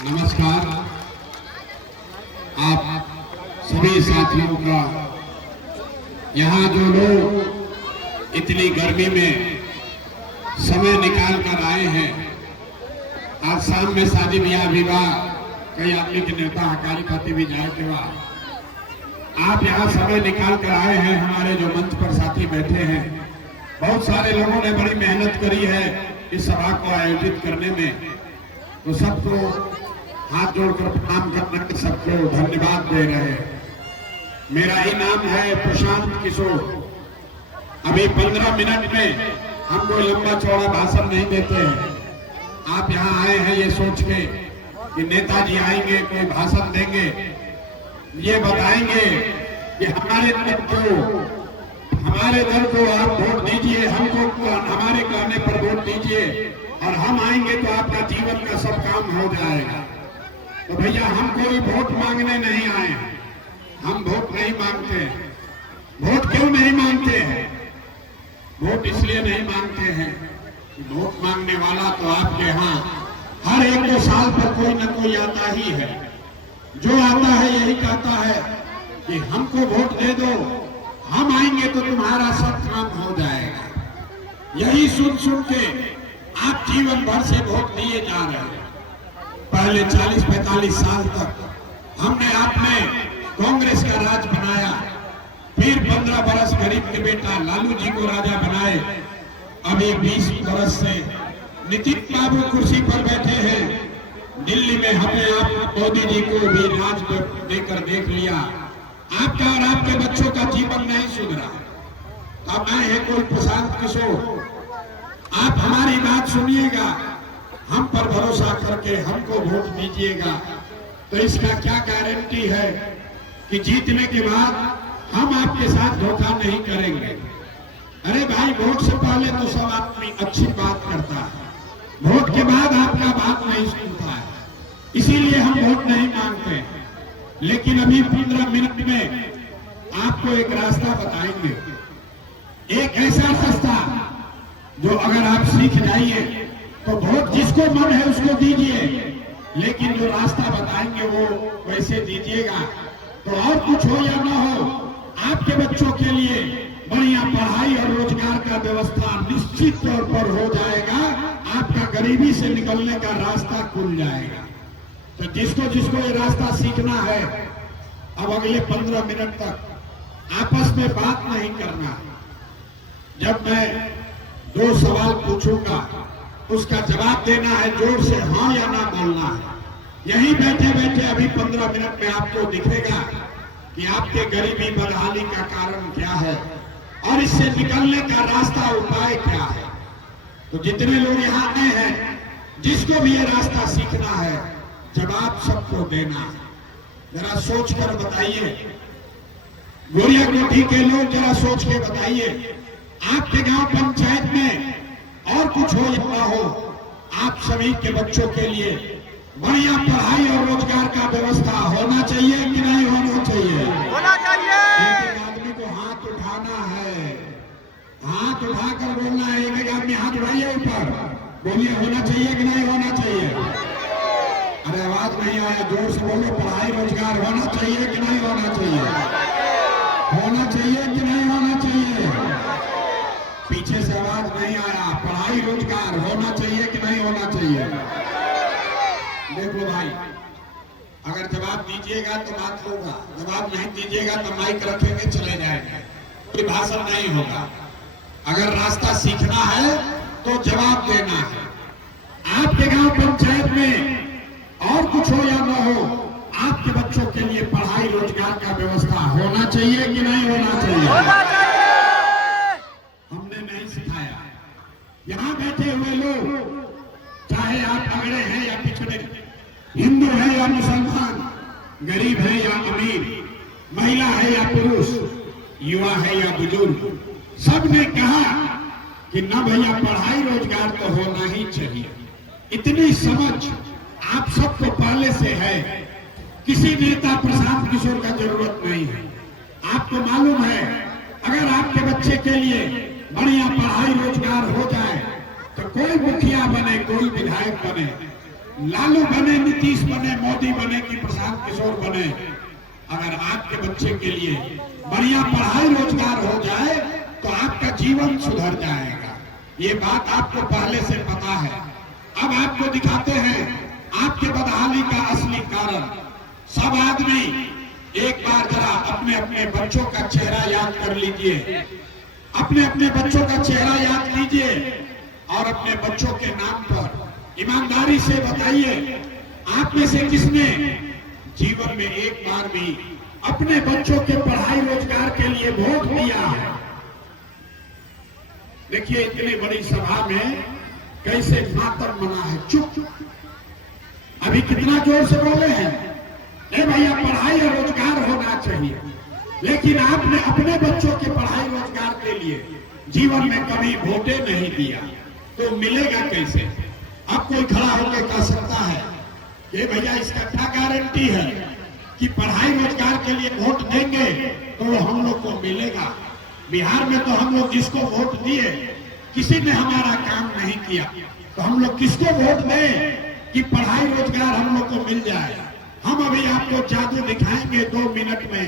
नमस्कार। आप सभी साथियों का, यहाँ जो लोग इतनी गर्मी में समय निकाल कर आए हैं, आज शाम में शादी ब्याह विवाह कई आदमी के नेता हकारी खाती भी जाए के बाद आप यहाँ समय निकाल कर आए हैं। हमारे जो मंच पर साथी बैठे हैं, बहुत सारे लोगों ने बड़ी मेहनत करी है इस सभा को आयोजित करने में, तो सबको हाथ जोड़कर प्रणाम करना, सबको धन्यवाद दे रहे हैं। मेरा ही नाम है प्रशांत किशोर। अभी 15 मिनट में हम कोई लंबा चौड़ा भाषण नहीं देते हैं। आप यहाँ आए हैं ये सोच के कि नेताजी आएंगे, कोई भाषण देंगे, ये बताएंगे कि हमारे दल को आप वोट दीजिए, हमको हमारे कहने पर वोट दीजिए और हम आएंगे तो आपका जीवन का सब काम हो जाएगा। तो भैया, हम कोई वोट मांगने नहीं आए हैं, हम वोट नहीं मांगते हैं। वोट क्यों नहीं मांगते हैं? वोट इसलिए नहीं मांगते हैं कि वोट मांगने वाला तो आपके यहाँ हर 1-2 साल पर कोई न कोई आता ही है। जो आता है यही कहता है कि हमको वोट दे दो, हम आएंगे तो तुम्हारा सब काम हो जाएगा। यही सुन सुन के आप जीवन भर से वोट दिए जा रहे हैं। पहले 40-45 साल तक हमने आपने कांग्रेस का राज बनाया, फिर 15 बरस गरीब के बेटा लालू जी को राजा बनाए। अभी 20 बरस से नितिन बाबू कुर्सी पर बैठे हैं। दिल्ली में हमें आप मोदी जी को भी राज देकर देख लिया। आपका और आपके बच्चों का जीवन नहीं सुधरा। अब मैं है कोई प्रशांत किशोर, आप हमारी बात सुनिएगा, हम पर भरोसा करके हमको वोट दीजिएगा। तो इसका क्या गारंटी है कि जीतने के बाद हम आपके साथ धोखा नहीं करेंगे? अरे भाई, वोट से पहले तो सब आदमी अच्छी बात करता है, वोट के बाद आपका बात नहीं सुनता है, इसीलिए हम वोट नहीं मांगते। लेकिन अभी 15 मिनट में आपको एक रास्ता बताएंगे, एक ऐसा रास्ता जो अगर आप सीख जाइए तो वोट जिसको मन है उसको दीजिए, लेकिन जो रास्ता बताएंगे वो वैसे दीजिएगा। तो और कुछ हो या ना हो, आपके बच्चों के लिए बढ़िया पढ़ाई और रोजगार का व्यवस्था निश्चित तौर पर हो जाएगा। आपका गरीबी से निकलने का रास्ता खुल जाएगा। तो जिसको जिसको ये रास्ता सीखना है, अब अगले 15 मिनट तक आपस में बात नहीं करना। जब मैं 2 सवाल पूछूंगा, उसका जवाब देना है, जोर से हाँ या ना बोलना है। यहीं बैठे बैठे अभी 15 मिनट में आपको दिखेगा कि आपके गरीबी बदहाली का कारण क्या है और इससे निकलने का रास्ता, उपाय क्या है। तो जितने लोग यहाँ आए हैं, जिसको भी ये रास्ता सीखना है, जवाब सबको देना है। जरा सोच कर बताइए, गोरिया कोठी के लोग जरा सोच के बताइए, आपके गांव पंचायत में और कुछ हो या ना हो, आप सभी के बच्चों के लिए बढ़िया पढ़ाई और रोजगार का व्यवस्था होना चाहिए कि नहीं होना चाहिए? होना चाहिए। एक आदमी को हाथ उठाना है, हाथ उठाकर बोलना है। एक आदमी हाथ उठाइए ऊपर, बोलिए होना चाहिए कि नहीं होना चाहिए? अरे आवाज नहीं आया, जोर से बोलो। पढ़ाई रोजगार होना चाहिए कि नहीं होना चाहिए? होना चाहिए कि नहीं होना चाहिए? पीछे से आवाज नहीं आया। पढ़ाई रोजगार होना चाहिए कि नहीं होना चाहिए? देखो भाई, अगर जवाब दीजिएगा तो बात होगा, जवाब नहीं दीजिएगा तो माइक रखेंगे चले जाएंगे, कोई भाषण नहीं होगा। अगर रास्ता सीखना है तो जवाब देना है। आपके गांव पंचायत में और कुछ हो या ना हो, आपके बच्चों के लिए पढ़ाई रोजगार का व्यवस्था होना चाहिए कि नहीं होना चाहिए? होना चाहिए। हमने नहीं सिखाया। यहाँ बैठे हुए लोग, चाहे आप अगड़े हैं या पिछड़े, हिंदू है या मुसलमान, गरीब है या अमीर, महिला है या पुरुष, युवा है या बुजुर्ग, सबने कहा कि ना भैया, पढ़ाई रोजगार तो होना ही चाहिए। इतनी समझ आप सबको पहले से है, किसी नेता प्रशांत किशोर का जरूरत नहीं है। आपको मालूम है, अगर आपके बच्चे के लिए बढ़िया पढ़ाई रोजगार हो जाए तो कोई मुखिया बने, कोई विधायक बने, लालू बने, नीतीश बने, मोदी बने कि प्रशांत किशोर बने, अगर आपके बच्चे के लिए बढ़िया पढ़ाई रोजगार हो जाए तो आपका जीवन सुधर जाएगा। ये बात आपको पहले से पता है। अब आपको दिखाते हैं आपके बदहाली का असली कारण। सब आदमी एक बार जरा अपने अपने बच्चों का चेहरा याद कर लीजिए, अपने अपने बच्चों का चेहरा याद कीजिए और अपने बच्चों के नाम पर ईमानदारी से बताइए, आप में से किसने जीवन में एक बार भी अपने बच्चों के पढ़ाई रोजगार के लिए वोट दिया है? देखिए इतनी बड़ी सभा में कैसे मातम मना है। चुप, अभी कितना जोर से बोले हैं, ए भैया पढ़ाई और रोजगार होना चाहिए, लेकिन आपने अपने बच्चों के पढ़ाई रोजगार के लिए जीवन में कभी वोटे नहीं दिया, तो मिलेगा कैसे? अब कोई खड़ा होकर कह सकता है कि भैया इसका क्या गारंटी है कि पढ़ाई रोजगार के लिए वोट देंगे तो हम लोग को मिलेगा? बिहार में तो हम लोग जिसको वोट दिए किसी ने हमारा काम नहीं किया, तो हम लोग किसको वोट दें कि पढ़ाई रोजगार हम लोग को मिल जाए? हम अभी आपको जादू दिखाएंगे 2 मिनट में।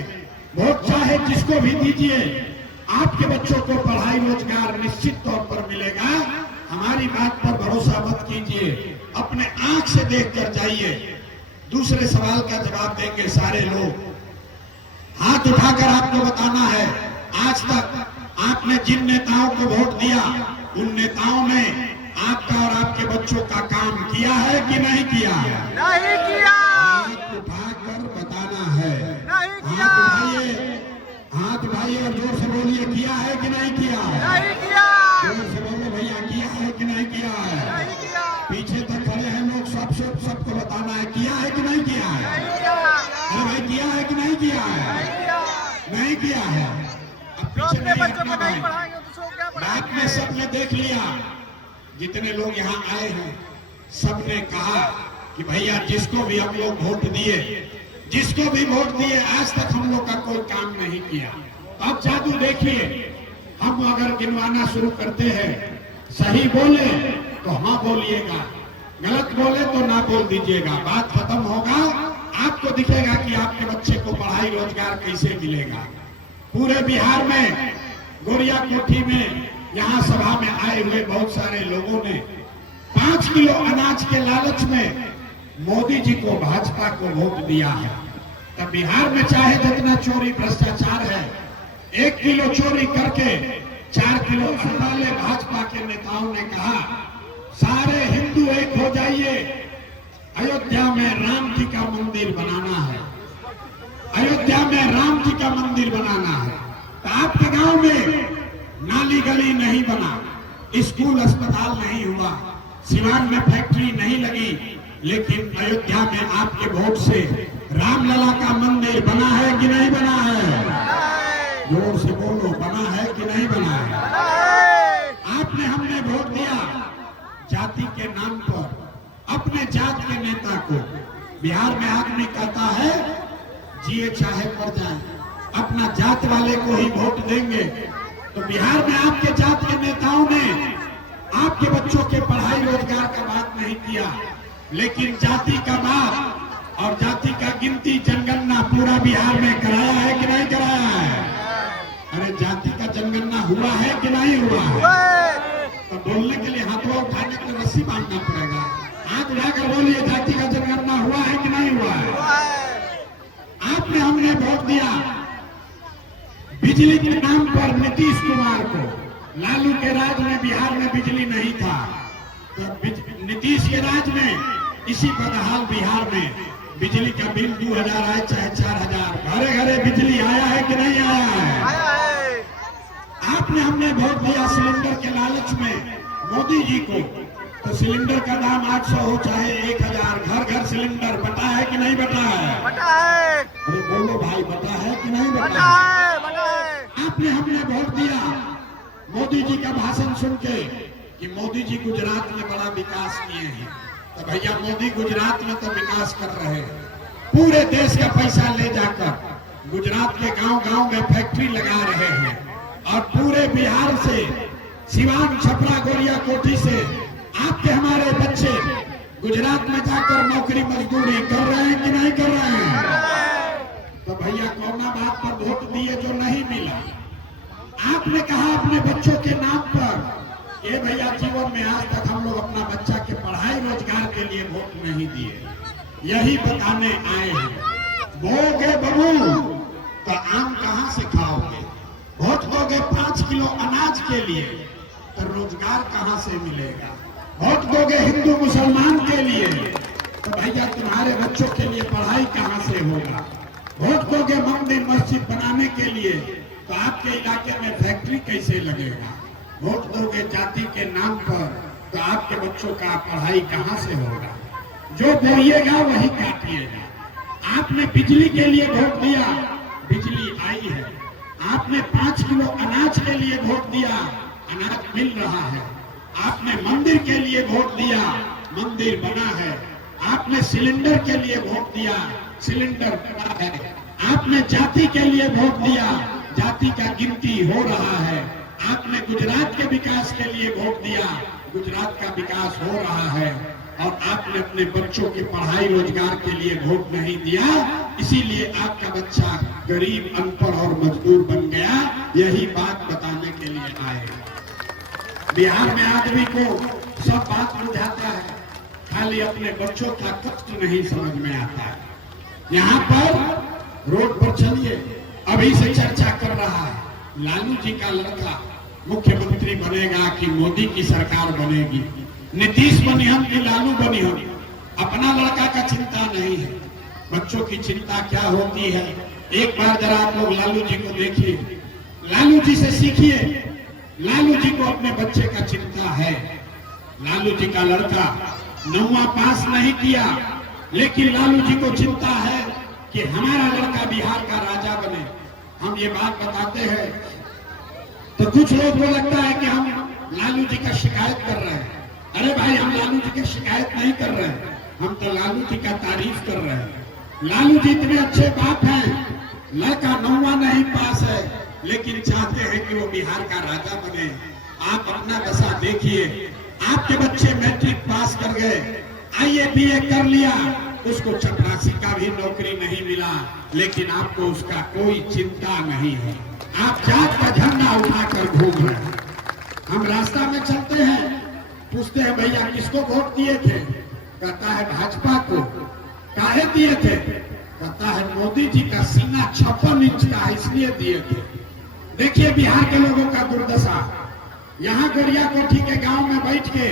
वोट चाहे जिसको भी दीजिए, आपके बच्चों को पढ़ाई रोजगार निश्चित तौर पर मिलेगा। हमारी बात पर भरोसा मत कीजिए, अपने आंख से देख कर जाइए। दूसरे सवाल का जवाब देंगे सारे लोग। हाथ उठाकर आपको बताना है, आज तक आपने जिन नेताओं को वोट दिया उन नेताओं ने आपका और आपके बच्चों का काम किया है कि नहीं किया है? नहीं किया। हाथ उठाकर बताना है। नहीं किया। हाथ उठाइए और जोर से बोलिए, किया है कि नहीं किया है? नहीं किया। जोर से बोलो भैया, किया है कि नहीं किया है? नहीं किया। पीछे तक खड़े हैं लोग, सबको बताना है, किया है कि नहीं किया है? नहीं किया। अरे भाई किया है कि नहीं किया है? नहीं किया। नहीं किया है। अब जो पीछे अपने नहीं बच्चों हटना को नहीं भाई। पढ़ाएंगे दूसरों को क्या रात पढ़ाएंगे? में सबने देख लिया, जितने लोग यहाँ आए हैं सबने कहा कि भैया जिसको भी हम लोग वोट दिए, जिसको भी वोट दिए, आज तक हम लोग का कोई काम नहीं किया। अब जादू देखिए, हम अगर गिनवाना शुरू करते हैं, सही बोले तो हाँ बोलिएगा, गलत बोले तो ना बोल दीजिएगा। बात खत्म होगा, आपको दिखेगा कि आपके बच्चे को पढ़ाई रोजगार कैसे मिलेगा। पूरे बिहार में गोरिया कोठी में यहाँ सभा में आए हुए बहुत सारे लोगों ने 5 किलो अनाज के लालच में मोदी जी को, भाजपा को वोट दिया है। तब बिहार में चाहे जितना चोरी भ्रष्टाचार है, 1 किलो चोरी करके 4 किलो अंडा ले भाजपा के नेताओं ने कहा सारे हिंदू एक हो जाइए, अयोध्या में राम जी का मंदिर बनाना है, अयोध्या में राम जी का मंदिर बनाना है। तो आपके गांव में नाली गली नहीं बना, स्कूल अस्पताल नहीं हुआ, सिवान में फैक्ट्री नहीं लगी, लेकिन अयोध्या में आपके वोट से रामलला का मंदिर बना है कि नहीं बना है? जोर से बोलो, बना है कि नहीं बना है? आपने, हमने वोट दिया जाति के नाम पर अपने जात के नेता को। बिहार में आदमी कहता है जिए चाहे मर जाए, अपना जात वाले को ही वोट देंगे। तो बिहार में आपके जात के नेताओं ने आपके बच्चों के पढ़ाई रोजगार का बात नहीं किया, लेकिन जाति का बात और जाति का गिनती जनगणना पूरा बिहार में कराया है कि नहीं कराया है? अरे जाति का जनगणना हुआ है कि नहीं हुआ है? तो बोलने के लिए हाथों उठाने के लिए रस्सी बांधना पड़ेगा। हाथ उठाकर बोलिए, जाति का जनगणना हुआ है कि नहीं हुआ है? आपने, हमने वोट दिया बिजली के नाम पर नीतीश कुमार को। लालू के राज में बिहार में बिजली नहीं था, तो नीतीश के राज में इसी बदहाल बिहार में बिजली का बिल 2000 आए चाहे 4000, घरे घरे बिजली आया है कि नहीं आया है? आया है। आपने, हमने वोट दिया सिलेंडर के लालच में मोदी जी को, तो सिलेंडर का दाम 800 हो चाहे 1000, घर घर सिलेंडर बटा है कि नहीं बटा है? बटा है। अरे बोलो भाई, बटा है कि नहीं बटा बटा है? है। बटा है। आपने, हमने वोट दिया मोदी जी का भाषण सुन के कि मोदी जी गुजरात में बड़ा विकास किए हैं। तो भैया मोदी गुजरात में तो विकास कर रहे हैं, पूरे देश का पैसा ले जाकर गुजरात के गांव-गांव में फैक्ट्री लगा रहे हैं, और पूरे बिहार से, सिवान, छपरा, गोरिया कोठी से आपके हमारे बच्चे गुजरात में जाकर नौकरी मजदूरी कर रहे हैं कि नहीं कर रहे हैं? तो भैया कौना बात पर वोट दिए जो नहीं मिला? आपने कहा अपने बच्चों के नाम पर, ये भैया जीवन में आज तक हम लोग अपना बच्चा के पढ़ाई रोजगार के लिए वोट नहीं दिए, यही बताने आए हैं। बोगे बबू तो आम कहां से खाओगे? वोट दोगे 5 किलो अनाज के लिए तो रोजगार कहां से मिलेगा? वोट दोगे हिंदू मुसलमान के लिए तो भैया तुम्हारे बच्चों के लिए पढ़ाई कहां से होगा? वोट दोगे मंदिर मस्जिद बनाने के लिए तो आपके इलाके में फैक्ट्री कैसे लगेगा? वोट दोगे जाति के नाम पर तो आपके बच्चों का पढ़ाई कहां से होगा? जो बोइएगा वही काटिएगा। आपने बिजली के लिए वोट दिया, बिजली आई है। आपने 5 किलो अनाज के लिए वोट दिया, अनाज मिल रहा है। आपने मंदिर के लिए वोट दिया, मंदिर बना है। आपने सिलेंडर के लिए वोट दिया, सिलेंडर बना है। आपने जाति के लिए वोट दिया, जाति का गिनती हो रहा है। आपने गुजरात के विकास के लिए वोट दिया, गुजरात का विकास हो रहा है। और आपने अपने बच्चों के पढ़ाई रोजगार के लिए वोट नहीं दिया, इसीलिए आपका बच्चा गरीब, अनपढ़ और मजदूर बन गया। यही बात बताने के लिए आए। बिहार में आदमी को सब बात बुझाता है, खाली अपने बच्चों का कष्ट नहीं समझ में आता है। यहाँ पर रोड पर चलिए, अभी से चर्चा कर रहा है लालू जी का लड़का मुख्यमंत्री बनेगा कि मोदी की सरकार बनेगी, नीतीश बनिहन कि लालू बनिहन। अपना लड़का का चिंता नहीं है, बच्चों की चिंता क्या होती है। एक बार जरा आप लोग लालू जी को देखिए, लालू जी से सीखिए। लालू जी को अपने बच्चे का चिंता है। लालू जी का लड़का 9वां पास नहीं किया, लेकिन लालू जी को चिंता है कि हमारा लड़का बिहार का राजा बने। हम ये बात बताते हैं तो कुछ लोग को लगता है कि हम लालू जी का शिकायत कर रहे हैं। अरे भाई, हम लालू जी की शिकायत नहीं कर रहे हैं, हम तो लालू जी का तारीफ कर रहे हैं। लालू जी इतने अच्छे बाप हैं, लड़का 9वां नहीं पास है, लेकिन चाहते हैं कि वो बिहार का राजा बने। आप अपना दशा देखिए, आपके बच्चे मैट्रिक पास कर गए, आईए बीए कर लिया, उसको चपरासी का भी नौकरी नहीं मिला, लेकिन आपको उसका कोई चिंता नहीं है। आप जात का झंडा उठाकर घूम रहे हैं। हम रास्ता में चलते हैं, पूछते हैं भैया किसको वोट दिए थे? कहता है भाजपा को। काहे दिए थे? कहता है मोदी जी का सीना 56 इंच का इसलिए दिए थे। देखिए बिहार के लोगों का दुर्दशा। यहाँ गरिया कोठी के गांव में बैठ के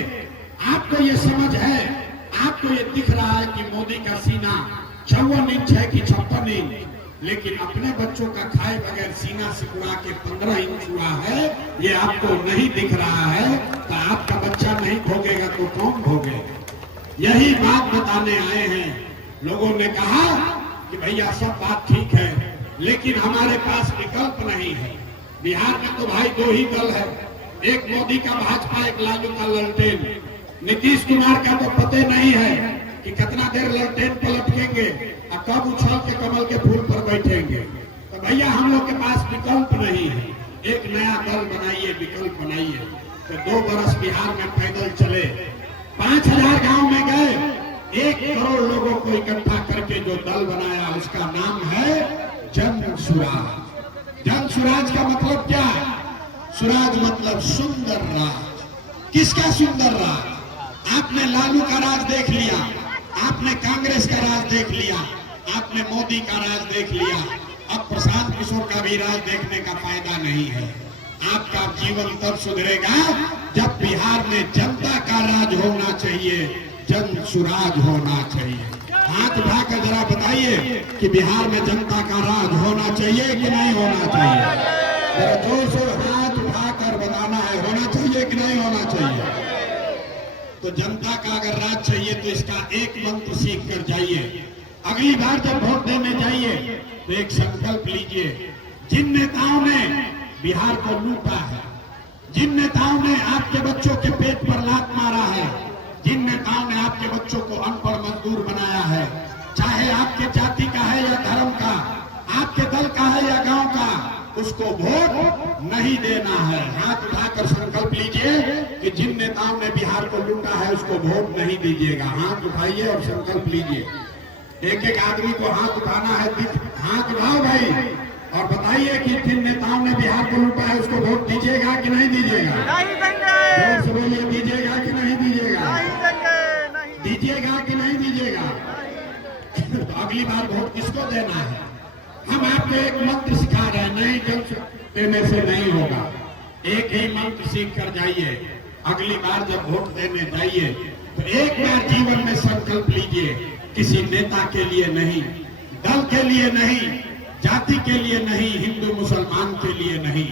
आपको ये समझ है, आपको ये दिख रहा है कि मोदी का सीना 54 इंच है कि 56 इंच, लेकिन अपने बच्चों का खाए बगैर सीना सिकुड़ा के 15 इंच हुआ है, ये आपको नहीं दिख रहा है। तो आपका बच्चा नहीं भोगेगा तो कौन भोगेगा? यही बात बताने आए हैं। लोगों ने कहा कि भैया सब बात ठीक है, लेकिन हमारे पास विकल्प नहीं है। बिहार में तो भाई 2 ही दल है, एक मोदी का भाजपा, एक लालू का ललटेन। नीतीश कुमार का तो पता नहीं है कि कितना देर ललटेन पलटेंगे और कब उछल के कमल के फूल पर बैठेंगे। तो भैया हम लोग के पास विकल्प नहीं है, एक नया दल बनाइए, विकल्प बनाइए। तो 2 बरस बिहार में पैदल चले, 5000 गांव में गए, 1 करोड़ लोगों को इकट्ठा करके जो दल बनाया उसका नाम है जन सुराज। जन सुराज का मतलब क्या है? सुराज मतलब सुंदर राज। किसका सुंदर राज? आपने लालू का राज देख लिया, आपने कांग्रेस का राज देख लिया, आपने मोदी का राज देख लिया, अब प्रशांत किशोर का भी राज देखने का फायदा नहीं है। आपका जीवन तब सुधरेगा जब बिहार में जनता का राज होना चाहिए, जन सुराज होना चाहिए। हाथ उठाकर जरा बताइए कि बिहार में जनता का राज होना चाहिए कि नहीं होना चाहिए? जरा जोर से हाथ उठाकर बताना है, होना चाहिए कि नहीं होना चाहिए? तो जनता का अगर राज चाहिए तो इसका एक मंत्र सीख कर जाइए। अगली बार जब वोट देने जाइए तो एक संकल्प लीजिए, जिन नेताओं ने बिहार को लूटा है, जिन नेताओं ने आपके बच्चों के पेट पर लात मारा है, जिन नेताओं ने आपके बच्चों को अनपढ़ मजदूर बनाया है, चाहे आपके जाति का है या धर्म का, आपके दल का है या गांव का, उसको वोट नहीं देना है। हाथ उठाकर संकल्प लीजिए, कि जिन नेताओं ने बिहार को लूटा है उसको वोट नहीं दीजिएगा। हाथ उठाइए और संकल्प लीजिए। एक एक आदमी को हाथ उठाना है, हाथ उठाओ भाई और बताइए कि जिन नेताओं ने बिहार को लूटा है उसको वोट दीजिएगा कि नहीं दीजिएगा? नहीं देंगे, जोर से बोलिए, दीजिएगा कि नहीं दीजिएगा? नहीं देंगे, नहीं दीजिएगा कि नहीं दीजिएगा? तो अगली बार वोट किसको देना है? हम आपको एक मंत्र सिखा रहे हैं, नहीं जब देने से नहीं होगा। एक ही मंत्र सीख कर जाइए। अगली बार जब वोट देने जाइए तो एक बार जीवन में संकल्प लीजिए, किसी नेता के लिए नहीं, दल के लिए नहीं, जाति के लिए नहीं, हिंदू मुसलमान के लिए नहीं,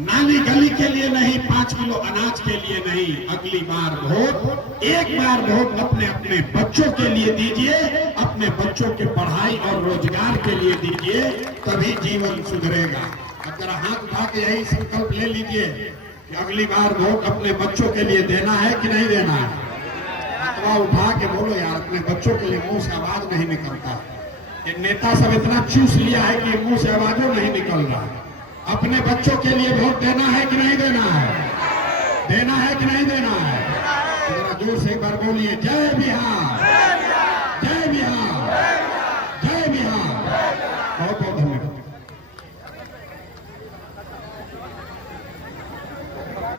नाली गली के लिए नहीं, 5 किलो अनाज के लिए नहीं। अगली बार वोट, एक बार वोट अपने अपने बच्चों के लिए दीजिए, अपने बच्चों के पढ़ाई और रोजगार के लिए दीजिए, तभी जीवन सुधरेगा। अगर हाथ उठा के यही संकल्प ले लीजिए कि अगली बार वोट अपने बच्चों के लिए देना है कि नहीं देना है। हाथवा उठा के बोलो यार, अपने बच्चों के लिए। मुंह से आवाज नहीं निकलता। ये नेता सब इतना चूस लिया है कि मुंह से आवाजों नहीं निकल रहा। अपने बच्चों के लिए वोट देना है कि नहीं देना है? देना है कि नहीं देना है? जरा जोर से एक बार बोलिए, जय बिहार, जय बिहार, जय बिहार। बहुत